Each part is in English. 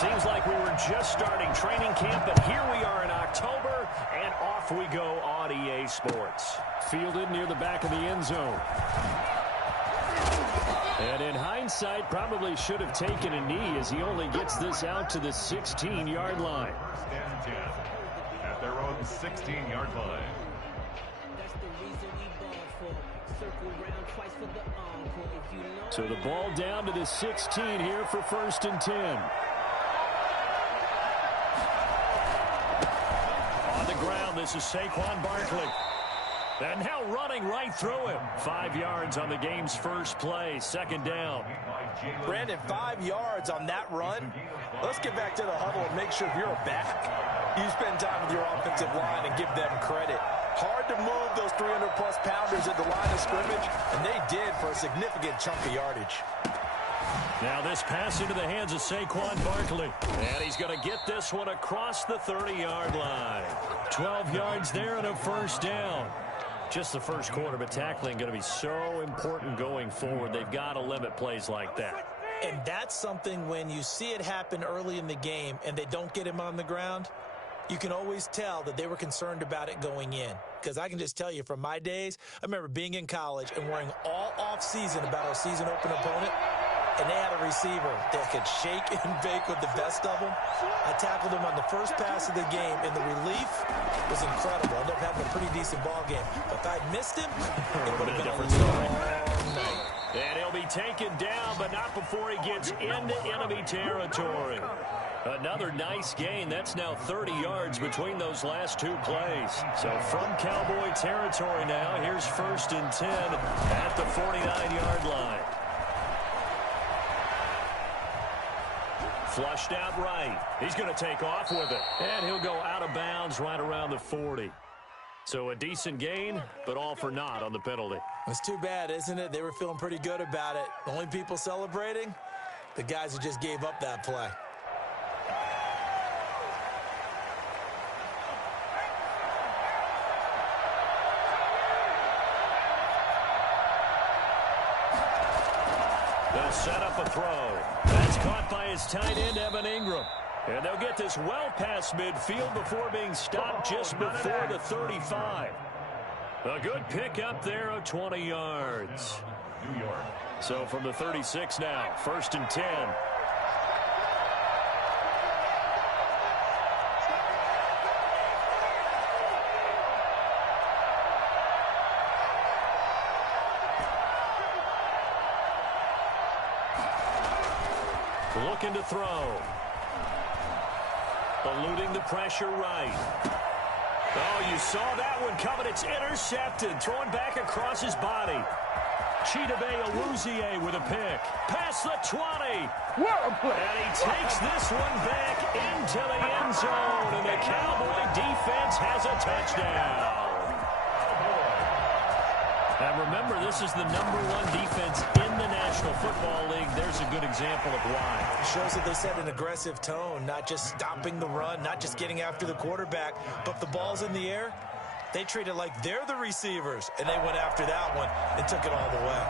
Seems like we were just starting training camp, but here we are in October, and off we go on EA Sports. Fielded near the back of the end zone. And in hindsight, probably should have taken a knee as he only gets this out to the 16-yard line. Stand 10 at their own 16-yard line. So the ball down to the 16 here for 1st and 10. On the ground, this is Saquon Barkley. And now running right through him. 5 yards on the game's first play, 2nd down. Brandon, 5 yards on that run. Let's get back to the huddle and make sure if you're a back, you spend time with your offensive line and give them credit. Hard to move those 300-plus pounders at the line of scrimmage, and they did for a significant chunk of yardage. Now this pass into the hands of Saquon Barkley. And he's going to get this one across the 30-yard line. 12 yards there and a 1st down. Just the first quarter, but tackling going to be so important going forward. They've got to limit plays like that. And that's something when you see it happen early in the game and they don't get him on the ground, you can always tell that they were concerned about it going in. Because I can just tell you from my days, I remember being in college and worrying all off-season about our season open opponent, and they had a receiver that could shake and bake with the best of them. I tackled him on the first pass of the game, and the relief was incredible. I ended up having a pretty decent ball game. But if I'd missed him, it would have been a different story. And he'll be taken down, but not before he gets into enemy territory. Another nice gain. That's now 30 yards between those last 2 plays. So from Cowboy territory now, here's 1st and 10 at the 49-yard line. Flushed out right. He's going to take off with it. And he'll go out of bounds right around the 40. So a decent gain, but all for naught on the penalty. It's too bad, isn't it? They were feeling pretty good about it. The only people celebrating, the guys who just gave up that play. They'll set up a throw. That's caught by his tight end, Evan Ingram. And they'll get this well past midfield before being stopped just before the 35. A good pickup there of 20 yards. New York. So from the 36 now, 1st and 10. Looking to throw. Eluding the pressure right. Oh, you saw that one coming. It's intercepted. Throwing back across his body. Chidobe Awuzie with a pick. Past the 20. What a play. And he takes this one back into the end zone. And the Cowboy defense has a touchdown. And remember, this is the #1 defense in the National Football League. There's a good example of why. It shows that they set an aggressive tone, not just stopping the run, not just getting after the quarterback, but if the ball's in the air, they treat it like they're the receivers, and they went after that one and took it all the way.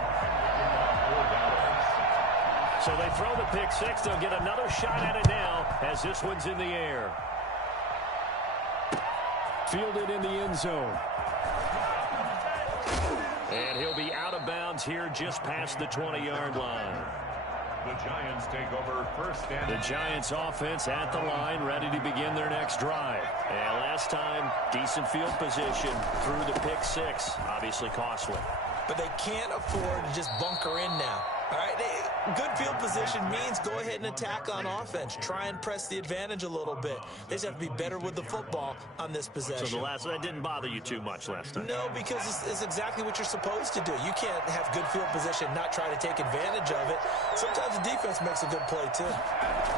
So they throw the pick six. They'll get another shot at it now as this one's in the air. Fielded in the end zone. And he'll be out of bounds here just past the 20-yard line. The Giants take over 1st and... The Giants offense at the line, ready to begin their next drive. And last time, decent field position through the pick six. Obviously costly. But they can't afford to just bunker in now. All right, good field position means go ahead and attack on offense. Try and press the advantage a little bit. They just have to be better with the football on this possession. So that didn't bother you too much last time? No, because it's exactly what you're supposed to do. You can't have good field position, not try to take advantage of it. Sometimes the defense makes a good play, too.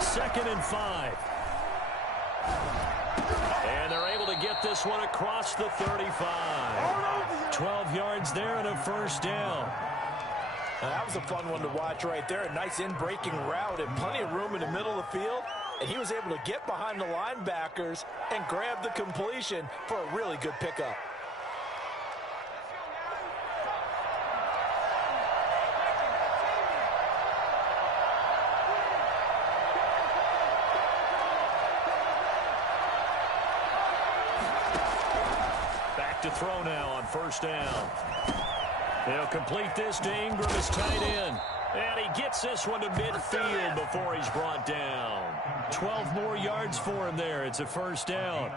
2nd and 5. And they're able to get this one across the 35. 12 yards there and a 1st down. Now, that was a fun one to watch right there. A nice in-breaking route and plenty of room in the middle of the field. And he was able to get behind the linebackers and grab the completion for a really good pickup. to throw now on first down. He'll complete this to Ingram, his tight end. And he gets this one to midfield before he's brought down. 12 more yards for him there. It's a first down.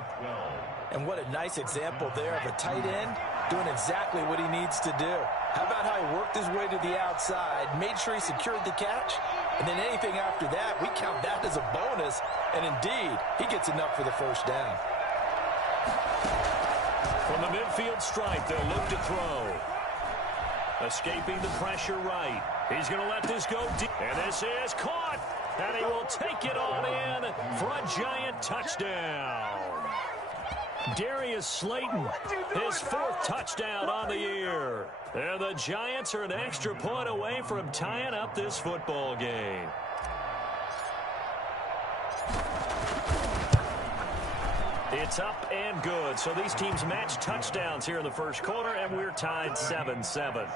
And what a nice example there of a tight end doing exactly what he needs to do. How about how he worked his way to the outside, made sure he secured the catch, and then anything after that, we count that as a bonus. And indeed, he gets enough for the first down. From the midfield stripe, they'll look to throw. Escaping the pressure right. He's going to let this go deep. And this is caught. And he will take it on in for a Giant touchdown. Darius Slayton, his 4th touchdown on the year. And the Giants are an extra point away from tying up this football game. It's up and good. So these teams match touchdowns here in the first quarter, and we're tied 7-7.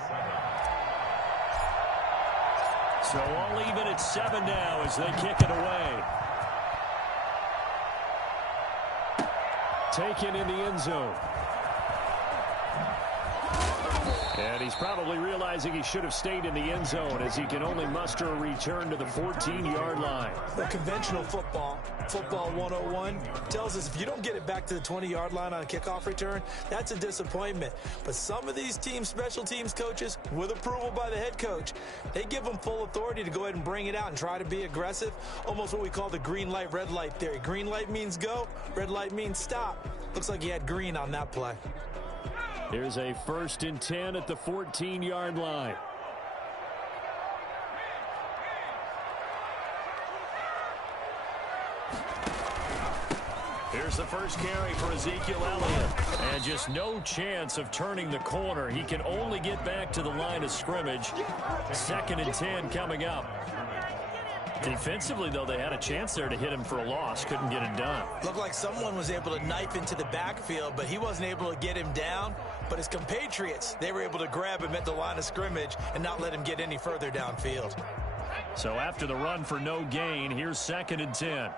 So all even at 7 now as they kick it away. Taken in the end zone. And he's probably realizing he should have stayed in the end zone as he can only muster a return to the 14-yard line. The conventional football 101, tells us if you don't get it back to the 20-yard line on a kickoff return, that's a disappointment. But some of these teams, special teams coaches, with approval by the head coach, they give them full authority to go ahead and bring it out and try to be aggressive. Almost what we call the green light, red light theory. Green light means go, red light means stop. Looks like he had green on that play. Here's a 1st and 10 at the 14-yard line. Here's the first carry for Ezekiel Elliott. And just no chance of turning the corner. He can only get back to the line of scrimmage. 2nd and 10 coming up. Defensively, though, they had a chance there to hit him for a loss. Couldn't get it done. Looked like someone was able to knife into the backfield, but he wasn't able to get him down. But his compatriots, they were able to grab him at the line of scrimmage and not let him get any further downfield. So after the run for no gain, here's 2nd and 10.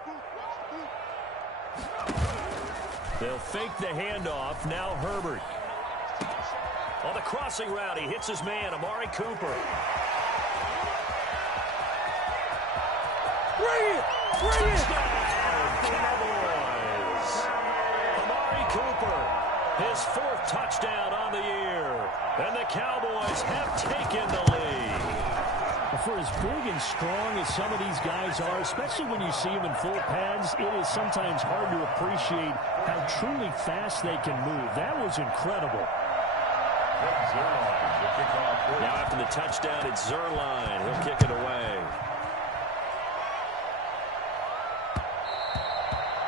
They'll fake the handoff. Now Herbert. On the crossing route, he hits his man, Amari Cooper. Touchdown, Cowboys. Amari Cooper, his 4th touchdown on the year. And the Cowboys have taken the lead. For as big and strong as some of these guys are, especially when you see them in full pads, it is sometimes hard to appreciate how truly fast they can move. That was incredible. Now after the touchdown, it's Zerline. He'll kick it away.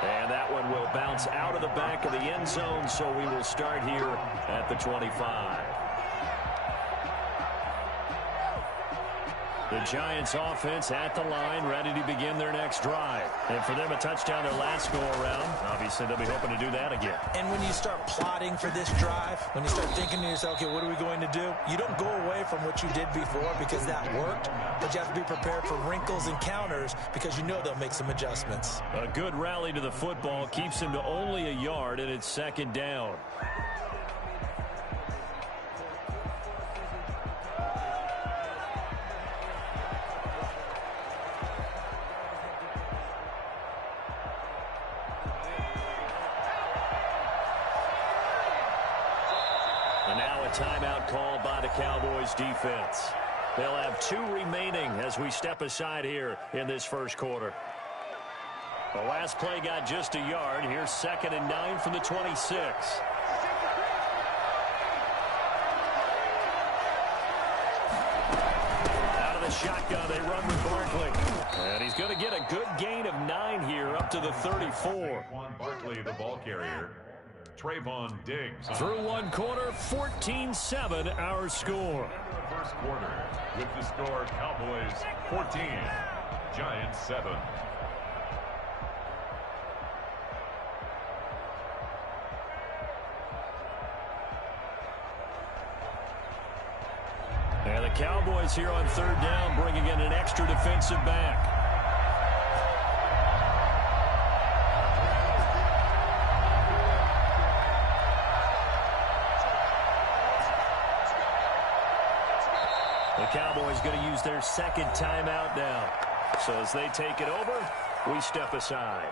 And that one will bounce out of the back of the end zone, so we will start here at the 25. The Giants offense at the line, ready to begin their next drive. And for them, a touchdown their last go-around. Obviously, they'll be hoping to do that again. And when you start plotting for this drive, when you start thinking to yourself, okay, what are we going to do? You don't go away from what you did before because that worked, but you have to be prepared for wrinkles and counters because you know they'll make some adjustments. A good rally to the football keeps him to only a yard, and it's 2nd down. Timeout called by the Cowboys defense. They'll have 2 remaining as we step aside here in this first quarter. The last play got just a yard. Here's 2nd and 9 from the 26. Out of the shotgun, they run with Barkley. And he's going to get a good gain of 9 here up to the 34. Barkley, the ball carrier. Trayvon Diggs. Through one quarter, 14-7 our score. First quarter with the score Cowboys 14, Giants 7. And the Cowboys here on 3rd down bringing in an extra defensive back. Cowboys going to use their second timeout now. So as they take it over, we step aside.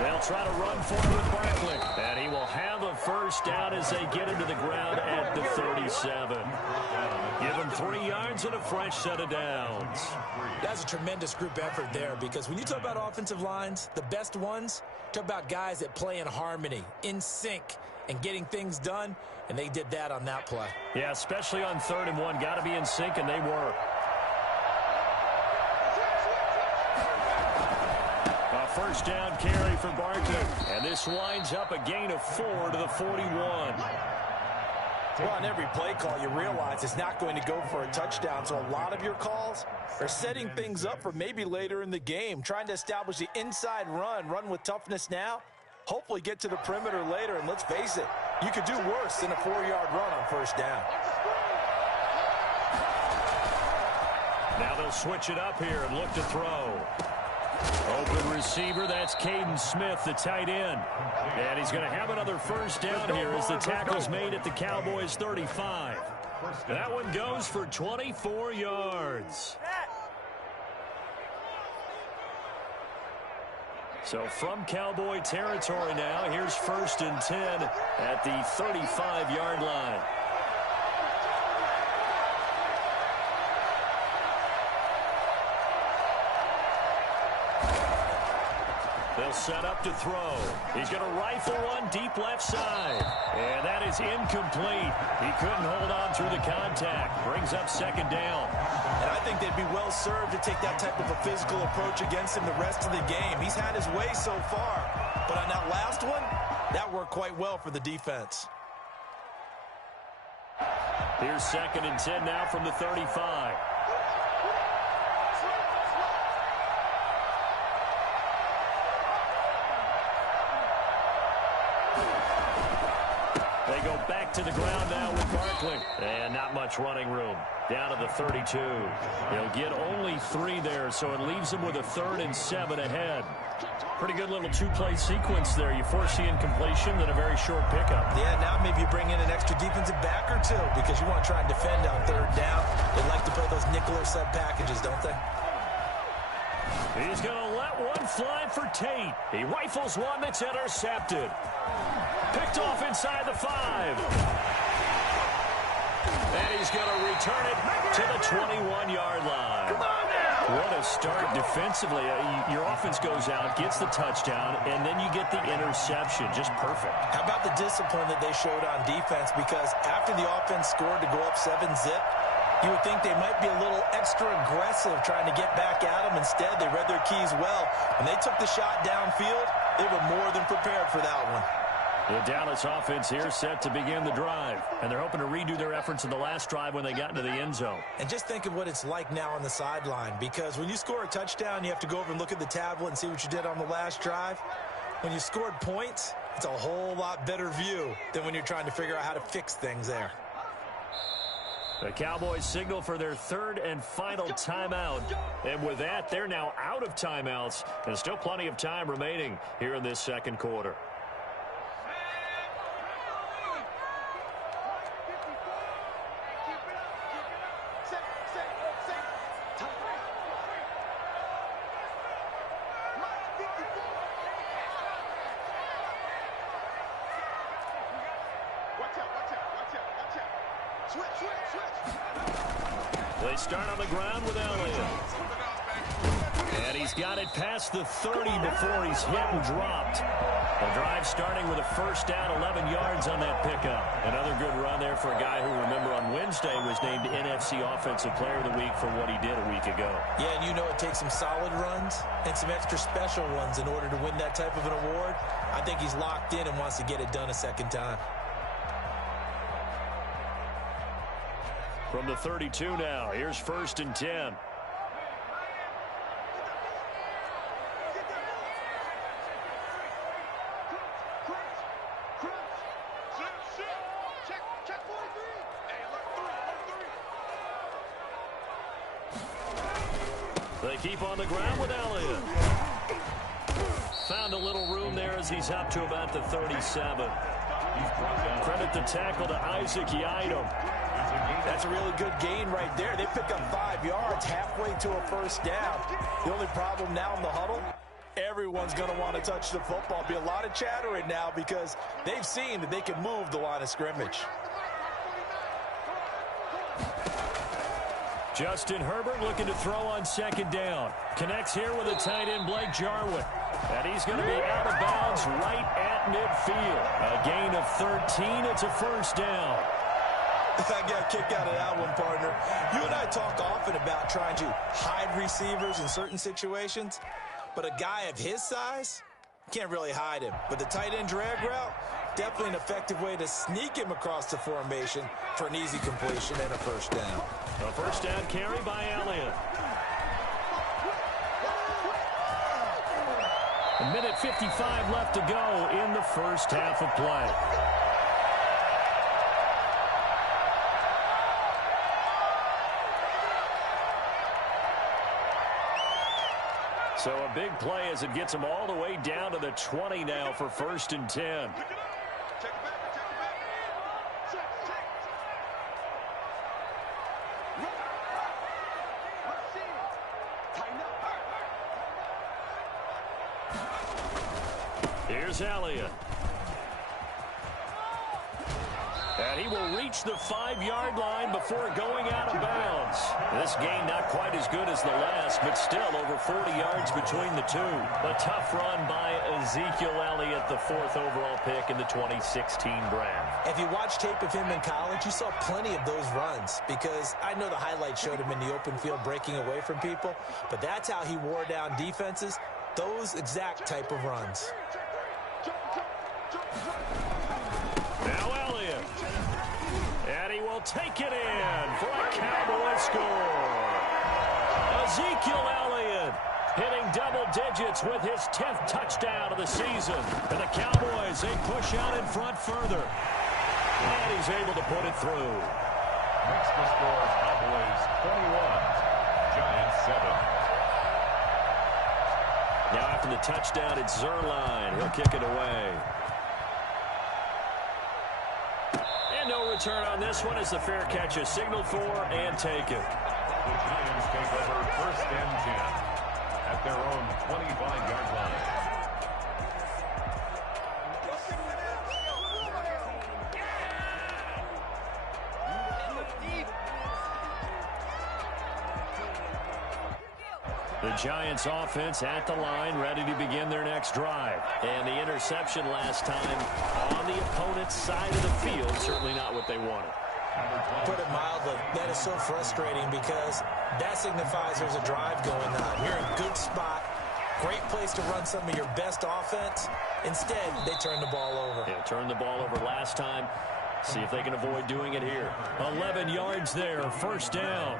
They'll try to run for it with Barkley. And he will have a first down as they get into the ground at the 37. Give him 3 yards and a fresh set of downs. That's a tremendous group effort there, because when you talk about offensive lines, the best ones, talk about guys that play in harmony, in sync, and getting things done, and they did that on that play. Yeah, especially on 3rd and 1. Got to be in sync, and they were. First down carry for Barkley. And this winds up a gain of 4 to the 41. Well, on every play call, you realize it's not going to go for a touchdown. So a lot of your calls are setting things up for maybe later in the game, trying to establish the inside run with toughness now, hopefully get to the perimeter later. And let's face it, you could do worse than a 4-yard run on first down. Now they'll switch it up here and look to throw. Open receiver, that's Caden Smith, the tight end. And he's going to have another first down here as the tackle's made at the Cowboys' 35. That one goes for 24 yards. So from Cowboy territory now, here's 1st and 10 at the 35-yard line. They'll set up to throw. He's going to rifle one deep left side. And that is incomplete. He couldn't hold on through the contact. Brings up 2nd down. And I think they'd be well served to take that type of a physical approach against him the rest of the game. He's had his way so far. But on that last one, that worked quite well for the defense. Here's 2nd and 10 now from the 35. They go back to the ground now with Barkley. And not much running room. Down to the 32. He'll get only 3 there, so it leaves him with a 3rd and 7 ahead. Pretty good little 2-play sequence there. You force the incompletion, then a very short pickup. Yeah, now maybe you bring in an extra defensive back or 2 because you want to try and defend on 3rd down. They like to play those nickel or sub packages, don't they? He's going to let one fly for Tate. He rifles one that's intercepted. Picked off inside the 5. And he's going to return it to the 21-yard line. What a start defensively. Your offense goes out, gets the touchdown, and then you get the interception. Just perfect. How about the discipline that they showed on defense? Because after the offense scored to go up 7-zip, you would think they might be a little extra aggressive trying to get back at them. Instead, they read their keys well. When they took the shot downfield, they were more than prepared for that one. The Dallas offense here set to begin the drive. And they're hoping to redo their efforts in the last drive when they got into the end zone. And just think of what it's like now on the sideline. Because when you score a touchdown, you have to go over and look at the tablet and see what you did on the last drive. When you scored points, it's a whole lot better view than when you're trying to figure out how to fix things there. The Cowboys signal for their 3rd and final timeout. And with that, they're now out of timeouts. And still plenty of time remaining here in this 2nd quarter. They start on the ground with Elliott. And he's got it past the 30 before he's hit and dropped. The drive starting with a first down, 11 yards on that pickup. Another good run there for a guy who, remember, on Wednesday was named NFC Offensive Player of the Week for what he did a week ago. Yeah, and you know it takes some solid runs and some extra special ones in order to win that type of an award. I think he's locked in and wants to get it done a second time. From the 32 now, here's 1st and 10. They keep on the ground with Elliott. Found a little room there as he's up to about the 37. Credit the tackle to Isaac Yiadom. That's a really good gain right there. They pick up 5 yards halfway to a 1st down. The only problem now in the huddle, everyone's going to want to touch the football. Be a lot of chattering now because they've seen that they can move the line of scrimmage. Justin Herbert looking to throw on 2nd down. Connects here with a tight end, Blake Jarwin. And he's going to be out of bounds right at midfield. A gain of 13. It's a 1st down. I got a kick out of that one, partner. You and I talk often about trying to hide receivers in certain situations, but a guy of his size can't really hide him. But the tight end drag route, definitely an effective way to sneak him across the formation for an easy completion and a 1st down. A 1st down carry by Elliott. A minute 55 left to go in the 1st half of play. So a big play as it gets them all the way down to the 20 now for 1st and 10. Here's Elliott. And he will reach the 5-yard line before going out of bounds. This gain not quite as good as the last, but still over 40 yards between the two. A tough run by Ezekiel Elliott, the 4th overall pick in the 2016 draft. If you watch tape of him in college, you saw plenty of those runs because I know the highlights showed him in the open field breaking away from people, but that's how he wore down defenses, those exact type of runs. Now Elliott. And he will take it in for a Cowboy score. Ezekiel Elliott hitting double digits with his 10th touchdown of the season. And the Cowboys, they push out in front further. And he's able to put it through. Makes the score Cowboys 21, Giants 7. Now after the touchdown, it's Zerline. He'll kick it away. And no return on this one as the fair catch is signaled for and taken. The Giants take over 1st and 10 at their own 25-yard line. The Giants offense at the line, ready to begin their next drive. And the interception last time on the opponent's side of the field, certainly not what they wanted. Put it mildly, that is so frustrating because that signifies there's a drive going on. You're in a good spot, great place to run some of your best offense. Instead, they turn the ball over. Yeah, turned the ball over last time. See if they can avoid doing it here. 11 yards there, 1st down.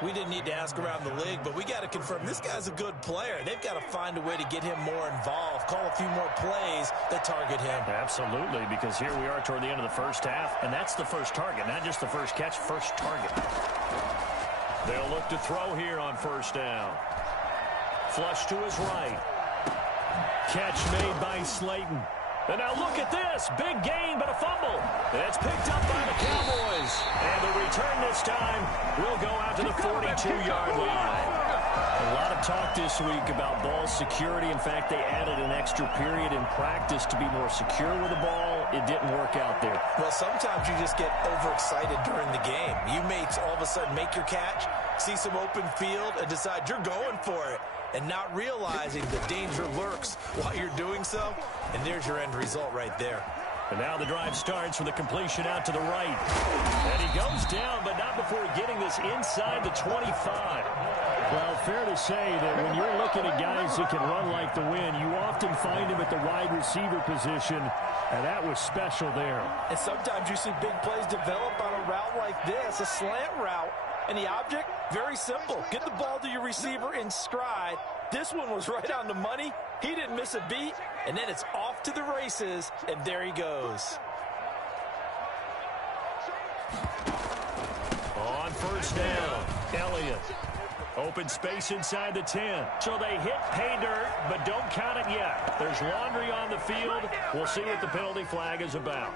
We didn't need to ask around the league, but we got to confirm this guy's a good player. They've got to find a way to get him more involved, call a few more plays that target him. Absolutely, because here we are toward the end of the 1st half, and that's the first target, not just the first catch, first target. They'll look to throw here on 1st down. Flush to his right. Catch made by Slayton. And now look at this. Big gain, but a fumble. And it's picked up by the Cowboys. And the return this time will go out to the 42-yard line. A lot of talk this week about ball security. In fact, they added an extra period in practice to be more secure with the ball. It didn't work out there. Well, sometimes you just get overexcited during the game. You may all of a sudden make your catch, see some open field, and decide you're going for it, and not realizing the danger lurks while you're doing so. And there's your end result right there. And now the drive starts with a completion out to the right. And he goes down, but not before getting this inside the 25. Well, fair to say that when you're looking at guys that can run like the wind, you often find them at the wide receiver position, and that was special there. And sometimes you see big plays develop on a route like this, a slant route, and the object, very simple. Get the ball to your receiver in stride. This one was right on the money. He didn't miss a beat, and then it's off to the races, and there he goes. On first down, Elliott. Open space inside the 10. So they hit pay dirt, but don't count it yet. There's laundry on the field. We'll see what the penalty flag is about.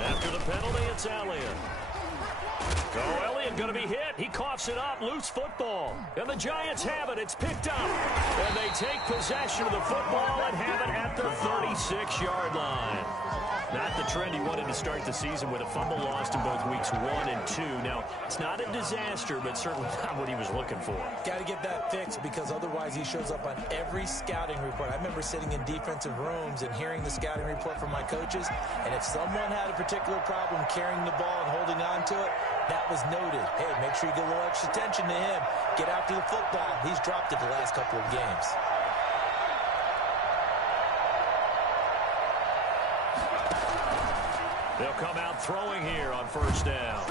After the penalty, it's Elliott. Elliott going to be hit. He coughs it up. Loose football. And the Giants have it. It's picked up. And they take possession of the football and have it at the 36-yard line. Not the trend he wanted to start the season with, a fumble lost in both weeks 1 and 2. Now, it's not a disaster, but certainly not what he was looking for. Got to get that fixed, because otherwise he shows up on every scouting report. I remember sitting in defensive rooms and hearing the scouting report from my coaches, and if someone had a particular problem carrying the ball and holding on to it, that was noted. Hey, make sure you get a little extra attention to him. Get after the football. He's dropped it the last couple of games. They'll come out throwing here on first down.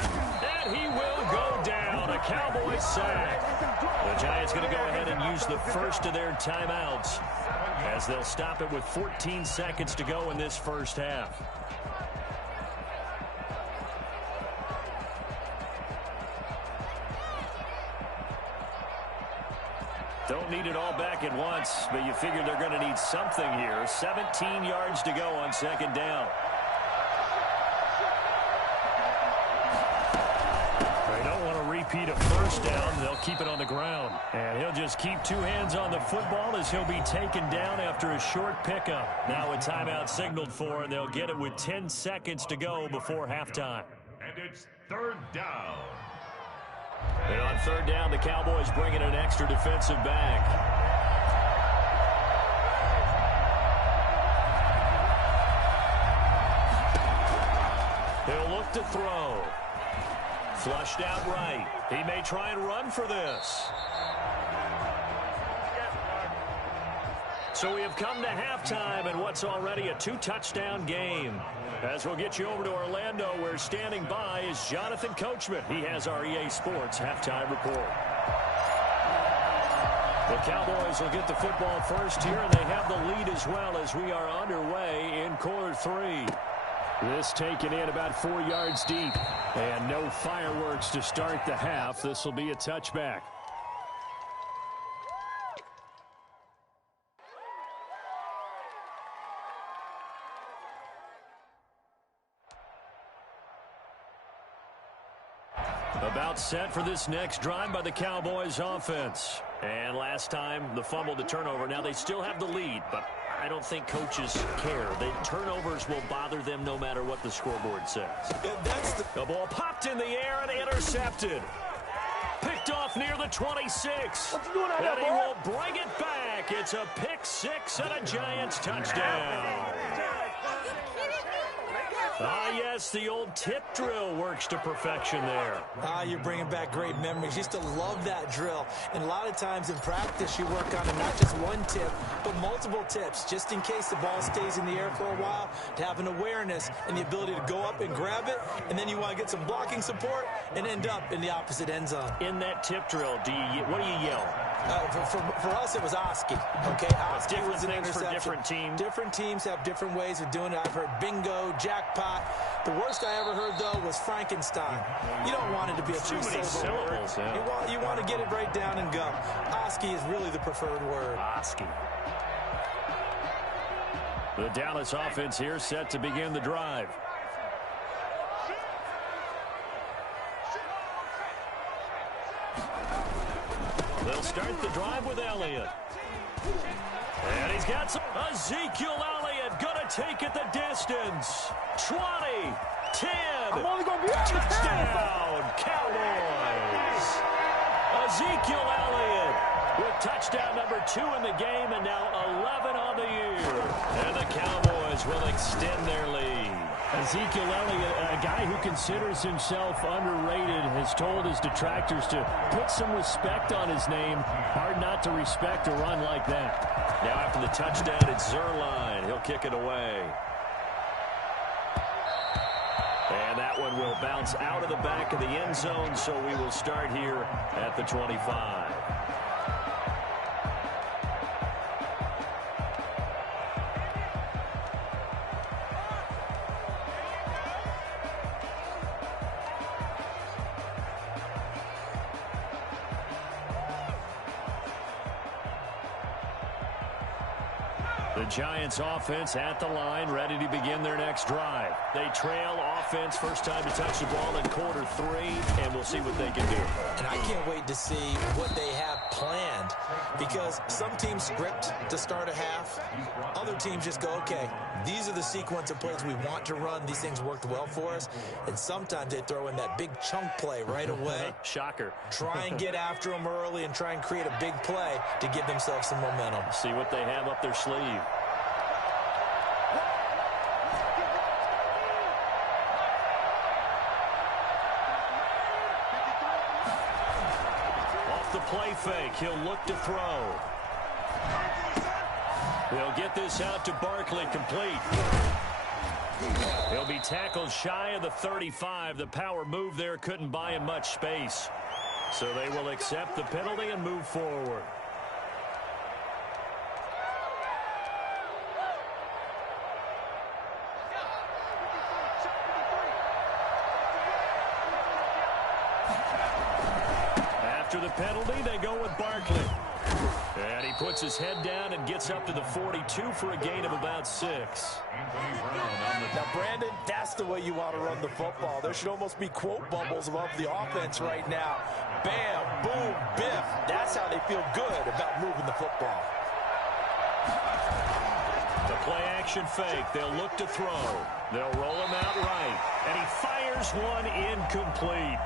And he will go down. A Cowboy sack. The Giants going to go ahead and use the first of their timeouts, as they'll stop it with 14 seconds to go in this first half. Don't need it all back at once, but you figure they're going to need something here. 17 yards to go on second down. Repeat a first down. They'll keep it on the ground. And he'll just keep two hands on the football as he'll be taken down after a short pickup. Now a timeout signaled for, and they'll get it with 10 seconds to go before halftime. And it's third down. And on third down, the Cowboys bring in an extra defensive back. He'll look to throw. Flushed out right. He may try and run for this. So we have come to halftime in what's already a 2-touchdown game. As we'll get you over to Orlando, where standing by is Jonathan Coachman. He has our EA Sports halftime report. The Cowboys will get the football first here, and they have the lead as well as we are underway in quarter 3. This taken in about 4 yards deep. And no fireworks to start the half. This will be a touchback. About set for this next drive by the Cowboys offense. And last time, the fumble to turnover. Now they still have the lead, but I don't think coaches care. The turnovers will bother them no matter what the scoreboard says. The ball popped in the air and intercepted. Picked off near the 26. And he will bring it back. It's a pick six and a Giants touchdown. Yes, the old tip drill works to perfection there. You're bringing back great memories. Used to love that drill. And a lot of times in practice, you work on it, not just one tip, but multiple tips, just in case the ball stays in the air for a while, to have an awareness and the ability to go up and grab it, and then you want to get some blocking support and end up in the opposite end zone. In that tip drill, what do you yell? For us, it was Oski. Okay, Oski was an interception. For different teams. Different teams have different ways of doing it. I've heard bingo, jackpot. The worst I ever heard, though, was Frankenstein. You don't want it to be a too many syllables. Yeah. You want to get it right down and go. Oski is really the preferred word. Oski. The Dallas offense here set to begin the drive. They'll start the drive with Elliott. And he's got some. Ezekiel Elliott going to take it the distance. 20, 10, touchdown, Cowboys. Ezekiel Elliott with touchdown number 2 in the game and now 11 on the year. And the Cowboys will extend their lead. Ezekiel Elliott, a guy who considers himself underrated, has told his detractors to put some respect on his name. Hard not to respect a run like that. Now after the touchdown, it's Zerline. He'll kick it away. And that one will bounce out of the back of the end zone, so we will start here at the 25. The Giants offense at the line, ready to begin their next drive. They trail offense, first time to touch the ball in quarter 3, and we'll see what they can do. And I can't wait to see what they have planned, because some teams script to start a half. Other teams just go, okay, these are the sequence of plays we want to run. These things worked well for us. And sometimes they throw in that big chunk play right away. Shocker. Try and get after them early and try and create a big play to give themselves some momentum. See what they have up their sleeve. The play fake. He'll look to throw. He'll get this out to Barkley, complete. He'll be tackled shy of the 35. The power move there couldn't buy him much space. So they will accept the penalty and move forward. After the penalty, they go with Barkley. And he puts his head down and gets up to the 42 for a gain of about 6. Now, Brandon, that's the way you want to run the football. There should almost be quote bubbles above the offense right now. Bam, boom, biff. That's how they feel good about moving the football. The play-action fake. They'll look to throw. They'll roll him out right. And he fires one incomplete.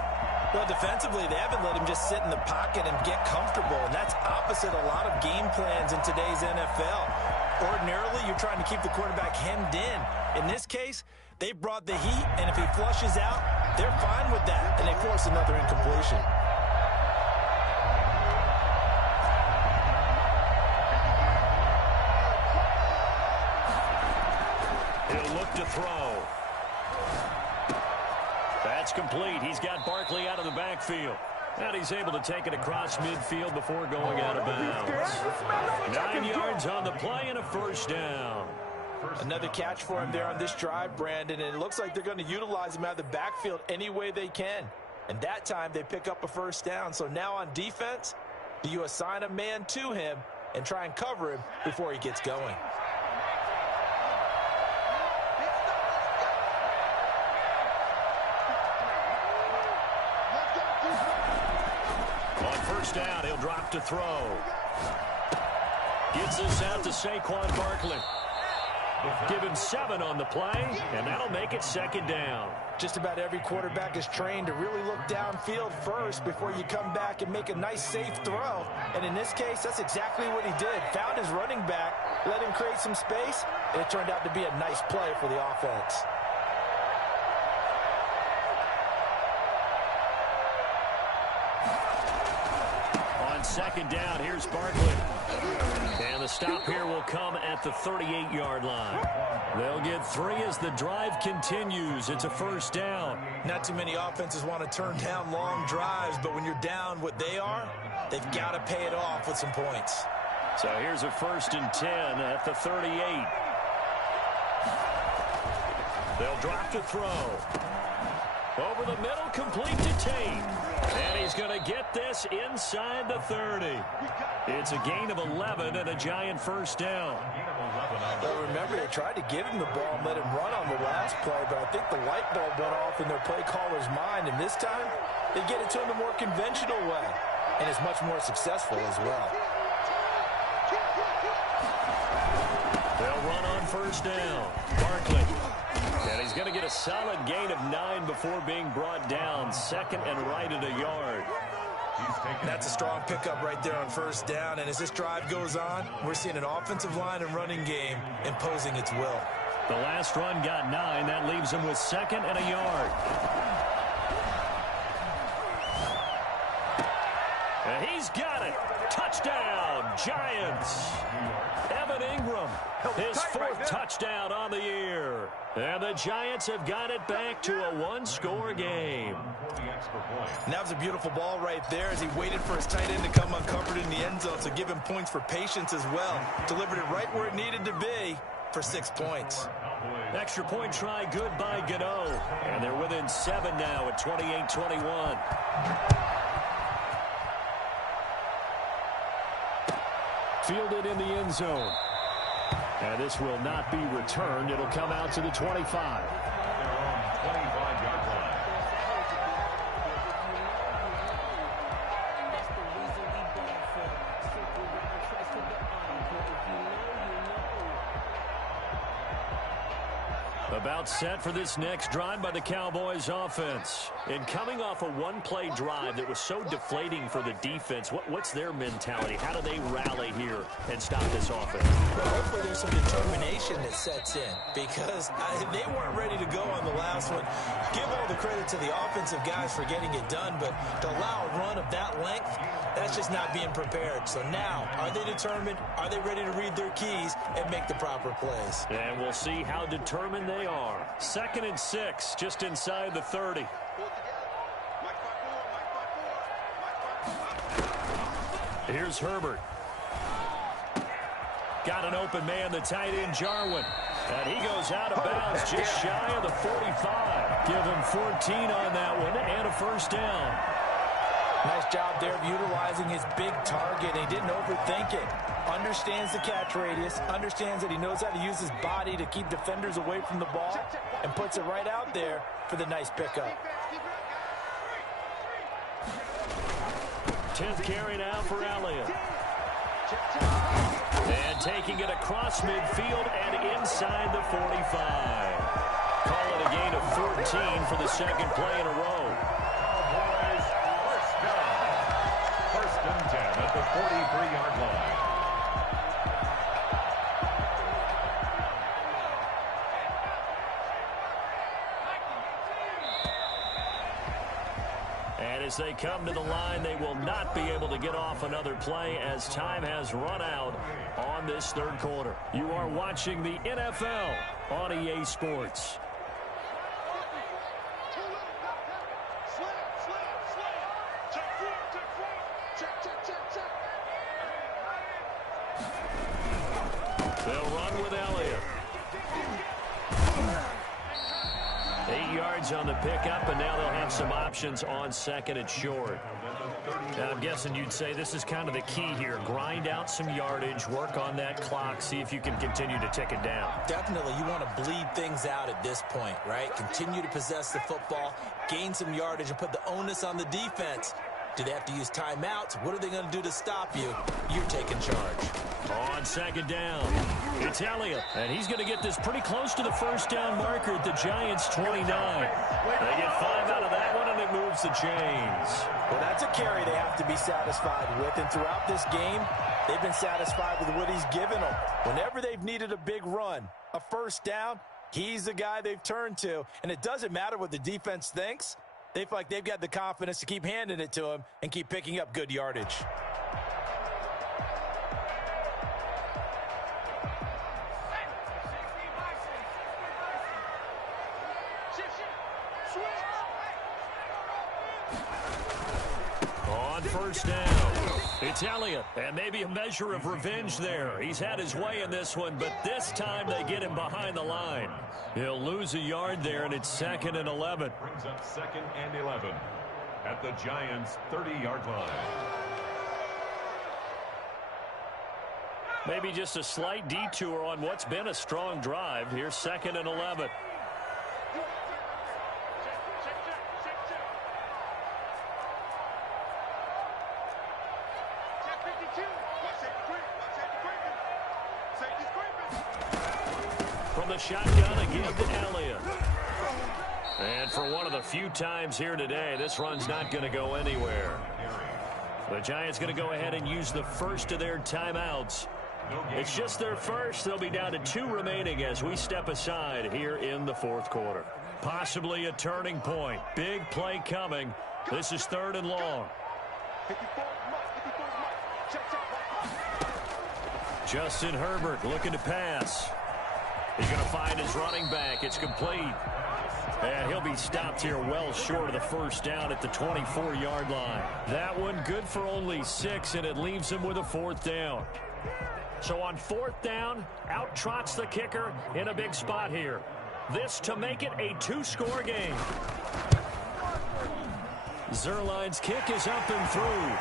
Well, defensively, they haven't let him just sit in the pocket and get comfortable, and that's opposite a lot of game plans in today's NFL. Ordinarily, you're trying to keep the quarterback hemmed in. In this case, they brought the heat, and if he flushes out, they're fine with that, and they force another incompletion. He'll look to throw. That's complete. He's got Barkley out of the backfield. And he's able to take it across midfield before going out of bounds. 9 yards on the play and a first down. Another catch for him there on this drive, Brandon, and it looks like they're going to utilize him out of the backfield any way they can. And that time they pick up a first down. So now on defense, do you assign a man to him and try and cover him before he gets going? Down, he'll drop to throw. Gets this out to Saquon Barkley. Give him 7 on the play, and that'll make it second down. Just about every quarterback is trained to really look downfield first before you come back and make a nice, safe throw. And in this case, that's exactly what he did. Found his running back, let him create some space, and it turned out to be a nice play for the offense. Second down, here's Barkley. And the stop here will come at the 38-yard line. They'll get 3 as the drive continues. It's a first down. Not too many offenses want to turn down long drives, but when you're down what they are, they've got to pay it off with some points. So here's a 1st and 10 at the 38. They'll drop to throw. Over the middle, complete to Tate. And he's going to get this inside the 30. It's a gain of 11 and a Giant first down. Well, remember, they tried to give him the ball and let him run on the last play, but I think the light bulb went off in their play caller's mind, and this time they get it to him the more conventional way, and it's much more successful as well. They'll run on first down. Barkley. And he's going to get a solid gain of 9 before being brought down. 2nd and right at a yard. That's a strong pickup right there on first down. And as this drive goes on, we're seeing an offensive line and running game imposing its will. The last run got 9. That leaves him with 2nd and a yard. And he's got it. Touchdown, Giants. Evan Ingram, his 4th touchdown on the year. And the Giants have got it back to a 1-score game. And that was a beautiful ball right there as he waited for his tight end to come uncovered in the end zone, so give him points for patience as well. Delivered it right where it needed to be for 6 points. Extra point try good by Gano. And they're within 7 now at 28-21. Fielded in the end zone. And this will not be returned. It'll come out to the 25. They're on 25-yard line. About set for this next drive by the Cowboys offense. And coming off a one-play drive that was so deflating for the defense, what's their mentality? How do they rally here and stop this offense? Well, hopefully there's some determination that sets in because they weren't ready to go on the last one. Give all the credit to the offensive guys for getting it done, but to allow a run of that length, that's just not being prepared. So now, are they determined? Are they ready to read their keys and make the proper plays? And we'll see how determined they are. 2nd and 6, just inside the 30. Here's Herbert. Got an open man, the tight end, Jarwin. And he goes out of bounds just shy of the 45. Give him 14 on that one and a first down. Nice job there of utilizing his big target. He didn't overthink it. Understands the catch radius, understands that he knows how to use his body to keep defenders away from the ball, and puts it right out there for the nice pickup. 10th carry now for Elliott. And taking it across midfield and inside the 45. Call it a gain of 14 for the 2nd play in a row. First and 10 at the 43-yard line. And as they come to the line, they will not be able to get off another play as time has run out on this 3rd quarter. You are watching the NFL on EA Sports. They'll run with Elliott. 8 yards on the pickup, and now they'll have some options on 2nd and short. Now, I'm guessing you'd say this is kind of the key here. Grind out some yardage, work on that clock, see if you can continue to tick it down. Definitely, you want to bleed things out at this point, right? Continue to possess the football, gain some yardage, and put the onus on the defense. Do they have to use timeouts? What are they going to do to stop you? You're taking charge. On 2nd down, it's Elliott, and he's going to get this pretty close to the first down marker at the Giants' 29. They get 5 out of that one, and it moves the chains. Well, that's a carry they have to be satisfied with, and throughout this game, they've been satisfied with what he's given them. Whenever they've needed a big run, a first down, he's the guy they've turned to, and it doesn't matter what the defense thinks. They feel like they've got the confidence to keep handing it to him and keep picking up good yardage. On first down, it's Elliott, and maybe a measure of revenge there. He's had his way in this one, but this time they get him behind the line. He'll lose a yard there, and it's 2nd and 11. Brings up 2nd and 11 at the Giants' 30-yard line. Maybe just a slight detour on what's been a strong drive. Here's 2nd and 11. From the shotgun again to Elliott. And for one of the few times here today, this run's not going to go anywhere. The Giants going to go ahead and use the first of their timeouts. It's just their first. They'll be down to 2 remaining as we step aside here in the fourth quarter. Possibly a turning point. Big play coming. This is 3rd and long. Justin Herbert looking to pass. He's going to find his running back. It's complete. And he'll be stopped here well short of the first down at the 24-yard line. That one good for only 6, and it leaves him with a 4th down. So on 4th down, out trots the kicker in a big spot here. This to make it a 2-score game. Zuerlein's kick is up and through.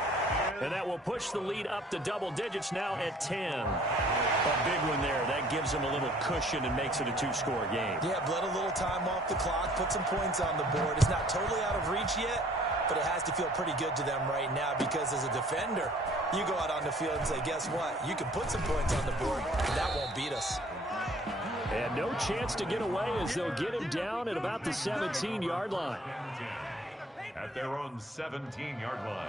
And that will push the lead up to double digits now at 10. A big one there. That gives them a little cushion and makes it a 2-score game. Yeah, bled a little time off the clock, put some points on the board. It's not totally out of reach yet, but it has to feel pretty good to them right now because as a defender, you go out on the field and say, guess what? You can put some points on the board, and that won't beat us. And no chance to get away as they'll get him down at about the 17-yard line. At their own 17-yard line.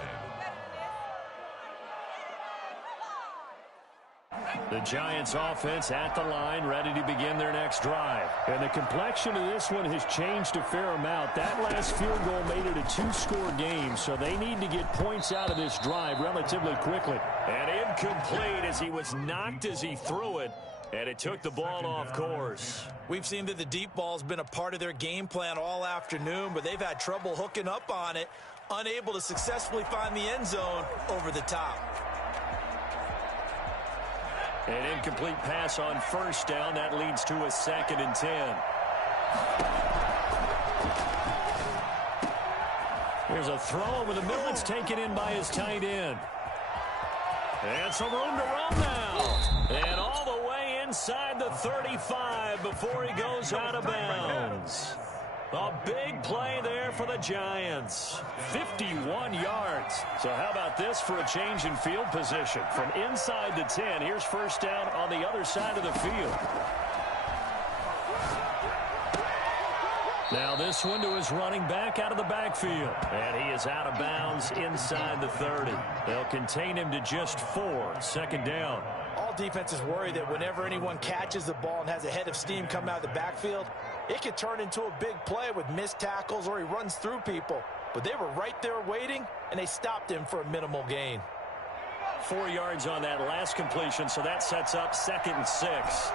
The Giants offense at the line, ready to begin their next drive. And the complexion of this one has changed a fair amount. That last field goal made it a 2-score game, so they need to get points out of this drive relatively quickly. And incomplete as he was knocked as he threw it, and it took the ball off course. We've seen that the deep ball's been a part of their game plan all afternoon, but they've had trouble hooking up on it, unable to successfully find the end zone over the top. An incomplete pass on first down. That leads to a 2nd and 10. Here's a throw over the middle. It's taken in by his tight end. And some room to run now. And all the way inside the 35 before he goes out of bounds. A big play there for the Giants. 51 yards. So how about this for a change in field position? From inside the 10, here's first down on the other side of the field. Now this one to his running back out of the backfield. And he is out of bounds inside the 30. They'll contain him to just 4. 2nd down. All defenses worry that whenever anyone catches the ball and has a head of steam come out of the backfield, it could turn into a big play with missed tackles or he runs through people. But they were right there waiting, and they stopped him for a minimal gain. 4 yards on that last completion, so that sets up 2nd and 6.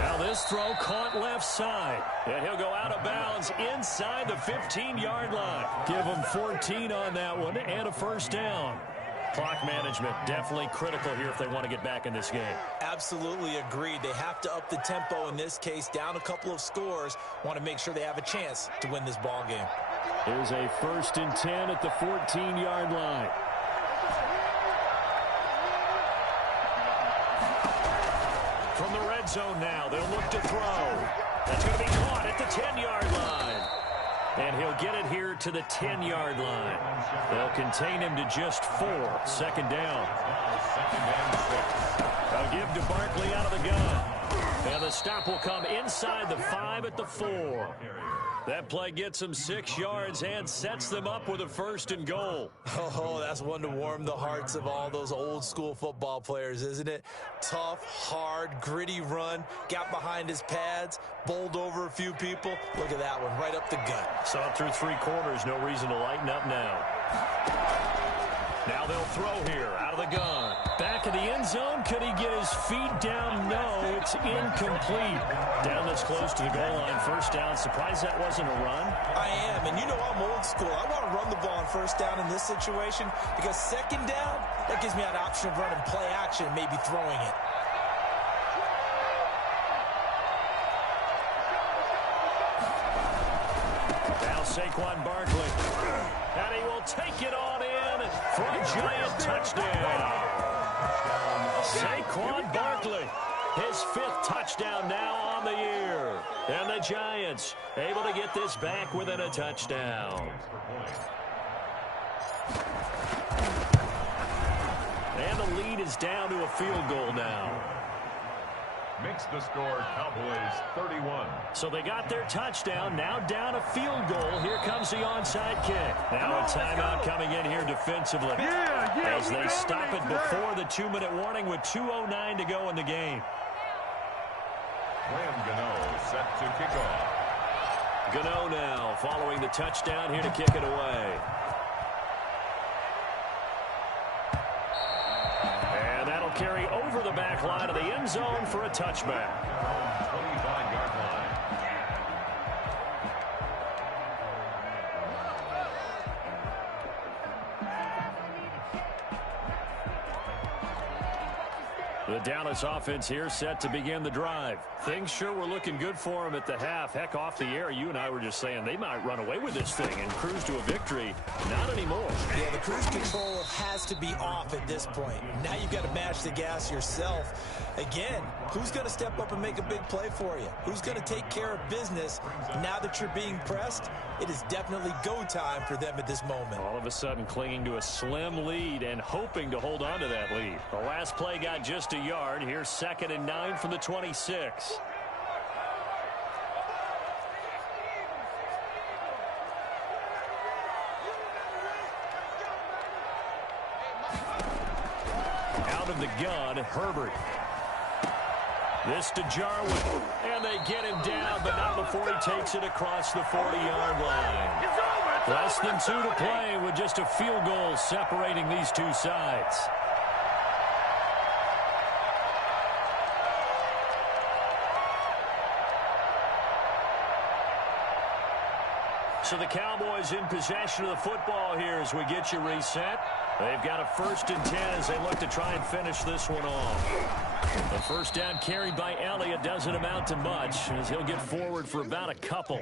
Now this throw caught left side, and he'll go out of bounds inside the 15-yard line. Give him 14 on that one and a first down. Clock management definitely critical here if they want to get back in this game. Absolutely agreed. They have to up the tempo in this case, down a couple of scores. Want to make sure they have a chance to win this ball game. Here's a 1st and 10 at the 14-yard line. From the red zone now, they'll look to throw. That's going to be caught at the 10-yard line. And he'll get it here to the 10-yard line. They'll contain him to just 4. 2nd down. They'll give to Barkley out of the gun. And the stop will come inside the 5 at the 4. That play gets them 6 yards and sets them up with a 1st and goal. Oh, that's one to warm the hearts of all those old school football players, isn't it? Tough, hard, gritty run, got behind his pads, bowled over a few people. Look at that one, right up the gut. Saw it through 3 quarters, no reason to lighten up now. Now they'll throw here, out of the gun. Back of the end zone, could he get his feet down? No, it's incomplete. Down this close to the goal line, first down. Surprised that wasn't a run? I am, and you know I'm old school. I want to run the ball on first down in this situation because 2nd down, that gives me an option of running play action and maybe throwing it. Now Saquon Barkley. And he will take it on in for a Giant touchdown. Saquon Barkley, his 5th touchdown now on the year. And the Giants able to get this back within a touchdown. And the lead is down to a field goal now. makes the score Cowboys 31. So they got their touchdown. Now down a field goal. Here comes the onside kick. Now a timeout coming in here defensively. As they stop it before the 2-minute warning with 2:09 to go in the game. Graham Gano set to kick off. Gano now following the touchdown here to kick it away. And that'll carry over the back line of the end zone for a touchback. 25-yard line. The Dallas offense here set to begin the drive. Things sure were looking good for them at the half. Heck, off the air, you and I were just saying they might run away with this thing and cruise to a victory. Not anymore. Yeah, the cruise control has to be off at this point. Now you've got to match the gas yourself. Again, who's going to step up and make a big play for you? Who's going to take care of business now that you're being pressed? It is definitely go time for them at this moment. All of a sudden clinging to a slim lead and hoping to hold on to that lead. The last play got just a yard. Here's 2nd and 9 from the 26. Out of the gun, Herbert. This to Jarwin, and they get him down, but not before he takes it across the 40-yard line. Less than 2 to play with just a field goal separating these two sides. So the Cowboys in possession of the football here as we get you reset. They've got a 1st and 10 as they look to try and finish this one off. The first down carried by Elliott doesn't amount to much as he'll get forward for about a couple.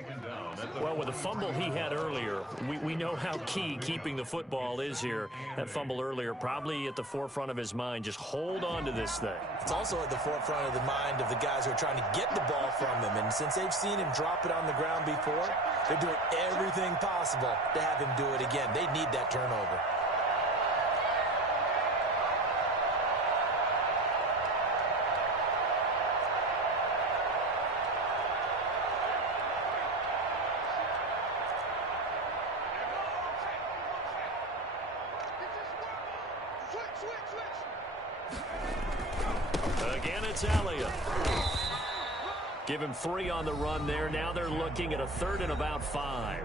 Well, with the fumble he had earlier, we know how key keeping the football is here. That fumble earlier probably at the forefront of his mind. Just hold on to this thing. It's also at the forefront of the mind of the guys who are trying to get the ball from him. And since they've seen him drop it on the ground before, they're doing everything possible to have him do it again. They need that turnover. Again, it's Elliott. Give him 3 on the run there. Now they're looking at a 3rd and about 5.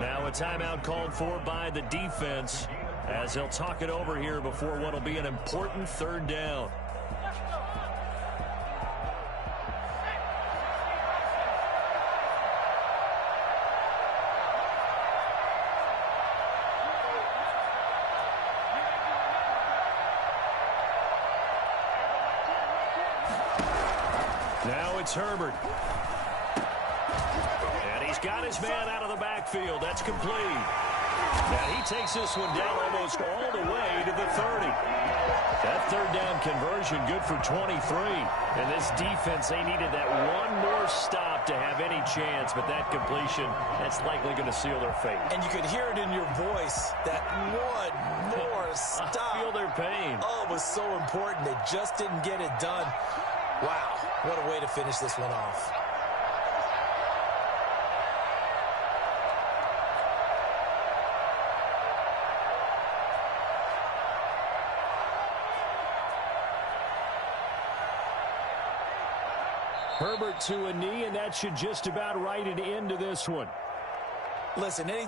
Now a timeout called for by the defense as they'll talk it over here before what will be an important 3rd down. Now it's Herbert. And he's got his man out of the backfield. That's complete. Now he takes this one down almost all the way to the 30. That 3rd down conversion good for 23. And this defense, they needed that one more stop to have any chance. But that completion, that's likely going to seal their fate. And you could hear it in your voice, that one more stop. I feel their pain. Oh, it was so important. They just didn't get it done. Wow, what a way to finish this one off. Herbert to a knee, and that should just about write it into this one. Listen,